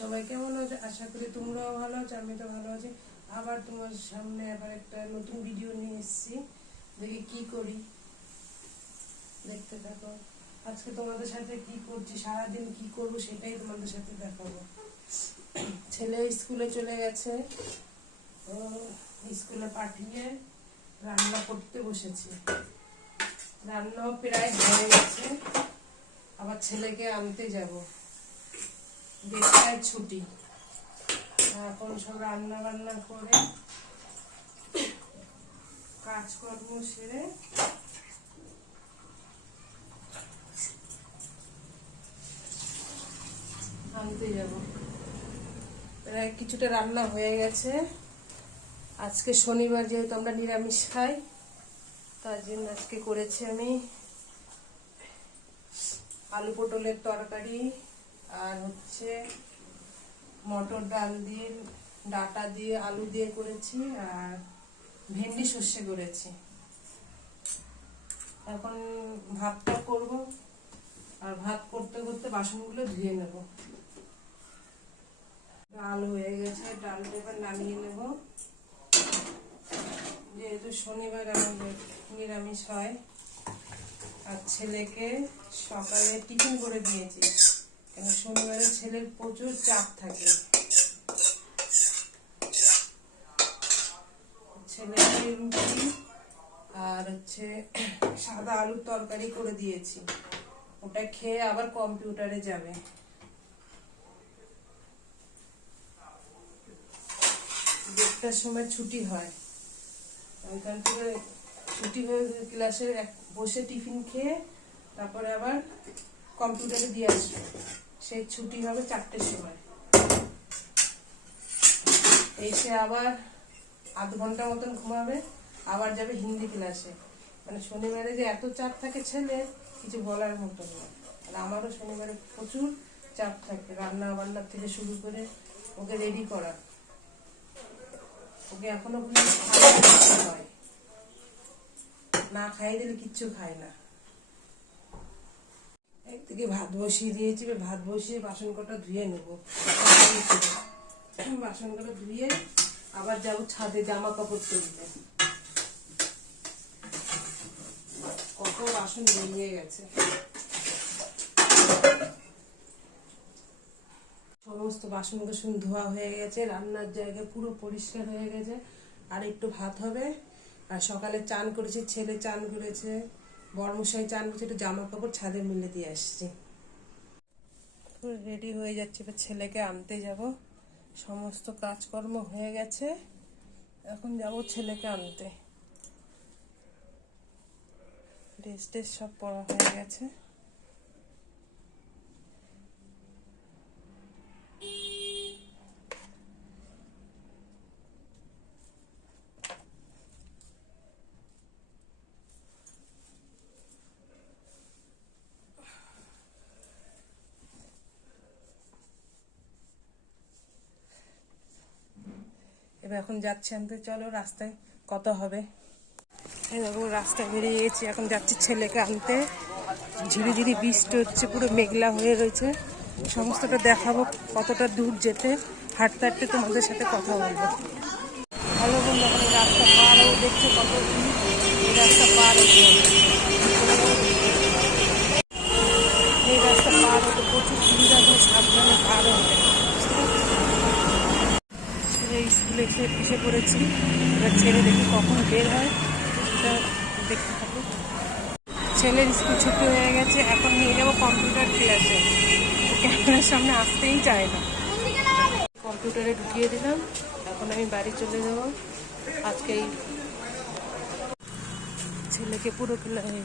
সবাই কেমন আছো? আশা করি তোমরাও ভালো আছো আমি তো ভালো আছি। আবার তোমার সামনে আবার একটা নতুন ভিডিও নিয়ে এসেছি। দেখি কি করি। দেখতে থাকো। আজকে তোমাদের সাথে কি করছি, সারাদিন কি করব সেটাই তোমাদের সাথে দেখাবো। ছেলে স্কুলে চলে গেছে। ও স্কুলে পাঠিয়ে রান্না করতে বসেছি। রান্নাও প্রায় হয়ে গেছে। আবার ছেলেকে আনতে যাব। দেড়টায় ছুটি। এখন সব রান্না বান্না করে কাজকর্ম সেরে আনতে যাব। প্রায় কিছুটা রান্না হয়ে গেছে। আজকে শনিবার যেহেতু আমরা নিরামিষ খাই, তার জন্য আজকে করেছি আমি আলু পটলের তরকারি আর হচ্ছে মটর ডাল দিয়ে, ডাটা দিয়ে, আলু দিয়ে করেছি আর ভেন্ডি সর্ষে করেছি। এখন ভাতটা করব আর ভাত করতে করতে বাসনগুলো ধুয়ে নেব। ডাল হয়ে গেছে, ডালটা এবার নামিয়ে নেব। যেহেতু শনিবার আমাদের নিরামিষ হয়, আর ছেলেকে সকালে টিফিন করে দিয়েছি। শনিবারে ছেলের প্রচুর চাপ থাকে। ছেলেকে আর হচ্ছে সাদা আলুর তরকারি করে দিয়েছি। ওটা খেয়ে আবার কম্পিউটারে যাবে। দেড়টার সময় ছুটি হয়। ওইখান থেকে ছুটি হয়ে ক্লাসে বসে টিফিন খেয়ে তারপরে আবার কম্পিউটারে দিয়ে আসবে। সেই ছুটি হবে চারটের সময়। এসে আবার আধ ঘণ্টা মতন ঘুমাবে, আবার যাবে হিন্দি ক্লাসে। মানে শনিবারে যে এত চাপ থাকে ছেলে, কিছু বলার মতো না। আর আমারও শনিবারে প্রচুর চাপ থাকে রান্না বান্নার থেকে শুরু করে ওকে রেডি করা। ওকে এখনও হয়। না খাইয়ে দিলে কিচ্ছু খায় না। একদিকে ভাত বসিয়ে দিয়েছি ভাত বসিয়ে বাসন কটা ধুয়ে নেব। বাসন কটা ধুয়ে আবার যাব ছাদে জামা কাপড় তুলতে। কত বাসন বেরিয়ে গেছে। সমস্ত বাসন কুসন ধোয়া হয়ে গেছে, রান্নার জায়গা পুরো পরিষ্কার হয়ে গেছে। আর একটু ভাত হবে। আর সকালে চান করেছি, ছেলে চান করেছে। বর্মশাই চান বলছে একটু জামা কাপড় ছাদে মিলে দিয়ে আসছি। রেডি হয়ে যাচ্ছে, এবার ছেলেকে আনতে যাব। সমস্ত কাজকর্ম হয়ে গেছে। এখন যাব ছেলেকে আনতে। ড্রেস টেস সব পরা হয়ে গেছে। এবার এখন যাচ্ছি আনতে চলো রাস্তায় কত হবে? এরকম রাস্তায় বেরিয়ে গেছি, এখন যাচ্ছি ছেলেকে আনতে। ঝিরি ঝিরি বৃষ্টি হচ্ছে, পুরো মেঘলা হয়ে রয়েছে। সমস্তটা দেখাবো, কতটা দূর যেতে। হাঁটতে হাঁটতে তোমাদের সাথে কথা বলব। ভালো বন্ধু রাস্তা পার দেখছে কত। রাস্তা পার হতে হবে। এই রাস্তা পার হতে প্রচুর ভিড় আছে সাবধানে পার হবে এসে এসে পড়েছি। এবার ছেলে দেখি কখন বের হয়। দেখতে থাকো। ছেলের স্কুল ছুটি হয়ে গেছে, এখন নিয়ে যাব কম্পিউটার ক্লাসে ক্যামেরার সামনে আসতেই চায় না। কম্পিউটারে ঢুকিয়ে দিলাম। এখন আমি বাড়ি চলে যাব। আজকে এই ছেলেকে পুরো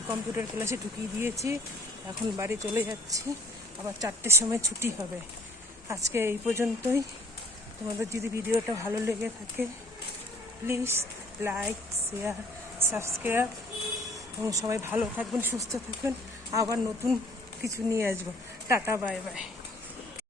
কম্পিউটার ক্লাসে ঢুকিয়ে দিয়েছি। এখন বাড়ি চলে যাচ্ছি। আবার চারটের সময় ছুটি হবে। আজকে এই পর্যন্তই। তোমাদের যদি ভিডিওটা ভালো লেগে থাকে প্লিজ লাইক শেয়ার সাবস্ক্রাইব এবং সবাই ভালো থাকবেন, সুস্থ থাকবেন। আবার নতুন কিছু নিয়ে আসব। Tata bye bye